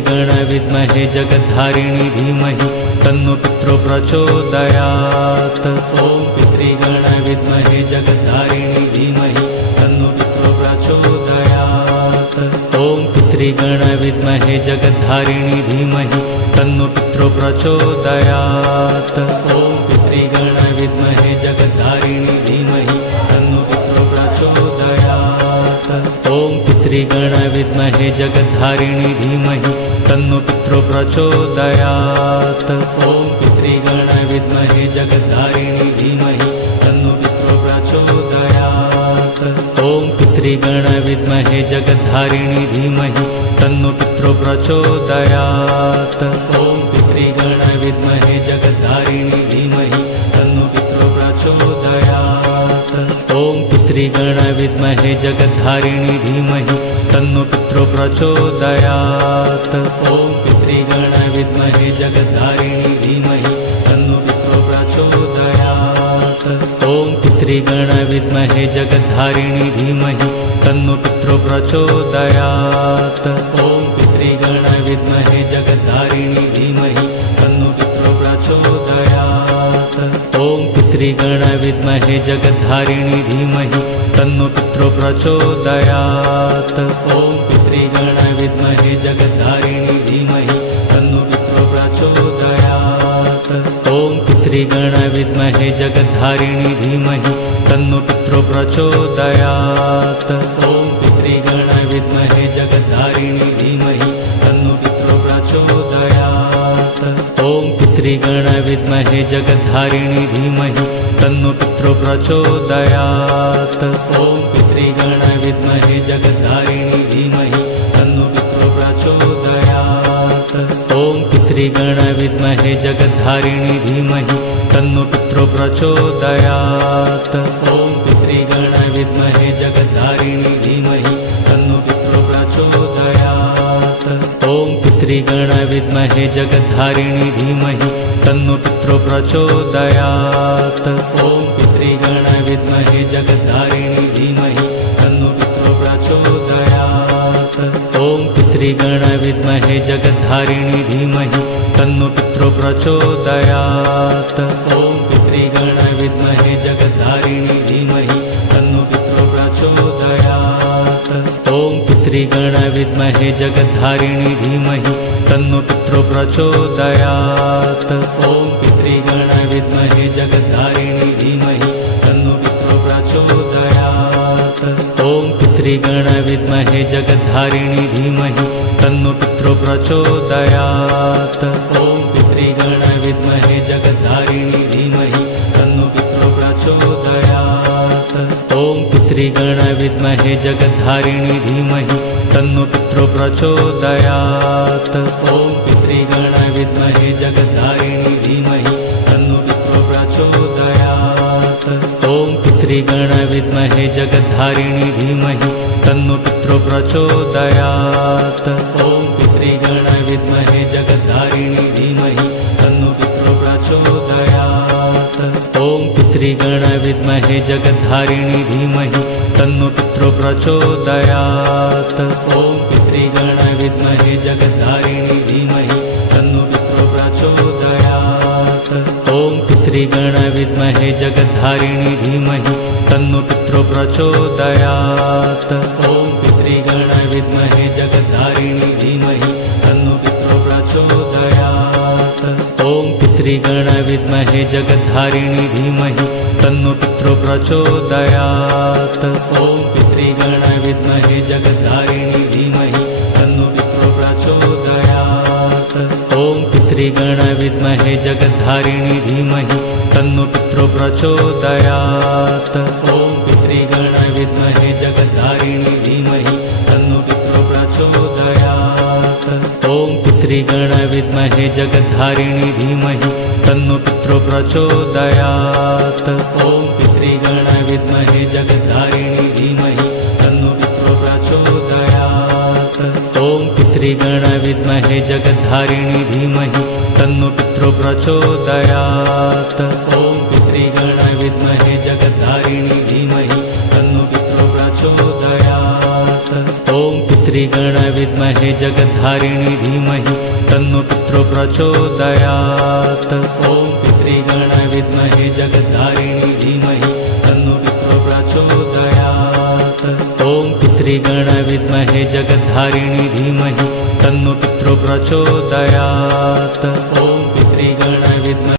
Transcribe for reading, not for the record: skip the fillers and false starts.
पितृगण विद्महे जगद्धारिणी धीमहि तन्नो पितरो प्रचोदयात्। ॐ पितृगण विद्महे जगद्धारिणी धीमहि तन्नो पितरो प्रचोदयात्। ॐ पितृगण विद्महे जगद्धारिणी धीमहि तन्नो पितरो प्रचोदयात्। ॐ पितृगण विद्महे जगद्धारिणी धीमहि तन्नो पितरो प्रचोदयात्। ॐ पितृगण विद्महे जगद्धारिणी धीमहि तन्नो पितरो प्रचोदयात्। ॐ पितृगण विद्महे जगद्धारिणी धीमहि तन्नो पितरो प्रचोदयात्। ॐ पितृगण विद्महे जगद्धारिणी धीमहि तन्नो पितरो प्रचोदयात्। ॐ पितृगण विद्महे जगद्धारिणी धीमहि तन्नो पितरो प्रचोदयात्। ॐ पितृगण विद्महे जगद्धारिणी धीमहि तन्नो पितरो प्रचोदयात्। ॐ पितृगण विद्महे जगद्धारिणी धीमहि तन्नो पितरो प्रचोदयात्। ॐ पितृगण विद्महे जगद्धारिणी धीमहि तन्नो पितरो प्रचोदयात्। ॐ पितृगण विद्महे जगद्धारिणी धीमहि तन्नो पितरो प्रचोदयात्। ॐ पितृगण विद्महे जगद्धारिणी धीमहि तन्नो पितरो प्रचोदयात्। ॐ पितृगण विद्महे जगद्धारिणी धीमहि तन्नो पितरो प्रचोदयात्। ॐ पितृगण विद्महे जगद्धारिणी धीमहि तन्नो पितरो प्रचोदयात्। ॐ पितृगण विद्महे जगद्धारिणी धीमहि तन्नो पितरो प्रचोदयात्। ॐ पितृगण विद्महे जगद्धारिणी धीमहि तन्नो पितरो प्रचोदयात्। ॐ पितृगण विद्महे जगद्धारिणी धीमहि तन्नो पितरो प्रचोदयात्। ॐ पितृगण विद्महे जगद्धारिणी धीमहि तन्नो पितरो प्रचोदयात्। ॐ पितृगण विद्महे जगद्धारिणी धीमहि तन्नो पितरो प्रचोदयात्। ॐ पितृगण विद्महे जगद्धारिणी धीमहि तन्नो पितरो प्रचोदयात्। ॐ पितृगण विद्महे जगद्धारिणी धीमहि तन्नो पितरो प्रचोदयात्। ॐ पितृगण विद्महे जगद्धारिणी धीमहि तन्नो पितरो प्रचोदयात्। ॐ पितृगण विद्महे जगद्धारिणी धीमहि तन्नो पितरो प्रचोदयात्। ॐ पितृगण विद्महे जगद्धारिणी धीमहि तन्नो पितरो प्रचोदयात्। ॐ पितृगण विद्महे जगद्धारिणी धीमहि तन्नो पितरो प्रचोदयात्। ॐ पितृगण विद्महे जगद्धारिणी धीमहि तन्नो पितरो प्रचोदयात्। ॐ पितृगण विद्महे जगद्धारिणी धीमहि तन्नो पितरो प्रचोदयात्। ॐ पितृगण विद्महे जगद्धारिणी धीमहि तन्नो पितरो प्रचोदयात्। ॐ पितृगण विद्महे जगद्धारिणी धीमहि तन्नो पितरो प्रचोदयात्। ॐ पितृगण विद्महे जगद्धारिणी धीमहि तन्नो पितरो प्रचोदयात्। ॐ पितृगण विद्महे जगद्धारिणी धीमहि तन्नो पितरो प्रचोदयात्। ॐ पितृगण विद्महे जगद्धारिणी धीमहि तन्नो पितरो प्रचोदयात्। ॐ पितृगण विद्महे जगद्धारिणी धीमहि तन्नो पितरो प्रचोदयात्। ॐ पितृगण विद्महे जगद्धारिणी धीमहि तन्नो पितरो प्रचोदयात्। ॐ पितृगण विद्महे जगद्धारिणी धीमहि तन्नो पितरो प्रचोदयात्। ॐ पितृगण विद्महे जगद्धारिणी धीमहि तन्नो पितरो प्रचोदयात्। ॐ पितृगण विद्महे जगद्धारिणी धीमहि तन्नो पितरो प्रचोदयात्। ॐ पितृगण विद्महे जगद्धारिणी धीमहि तन्नो पितरो प्रचोदयात्। ॐ पितृगण विद्महे जगद्धारिणी धीमहि तन्नो पितरो प्रचोदयात्। ॐ पितृगण विद्महे जगद्धारिणी धीमहि तन्नो पितरो प्रचोदयात्। ॐ पितृगण विद्महे जगद्धारिणी धीमहि तन्नो पितरो प्रचोदयात्। ॐ पितृगण विद्महे जगद्धारिणी धीमहि तन्नो पितरो प्रचोदयात्। ॐ पितृगण विद्महे जगद्धारिणी धीमहि तन्नो पितरो प्रचोदयात्। ॐ पितृगण विद्महे जगद्धारिणी धीमहि तन्नो पितरो प्रचोदयात्। ॐ पितृगण विद्महे जगद्धारिणी धीमहि तन्नो पितरो प्रचोदयात्। ॐ पितृगण विद्महे जगद्धारिणी धीमहि तन्नो पितरो प्रचोदयात्। ॐ पितृगण विद्महे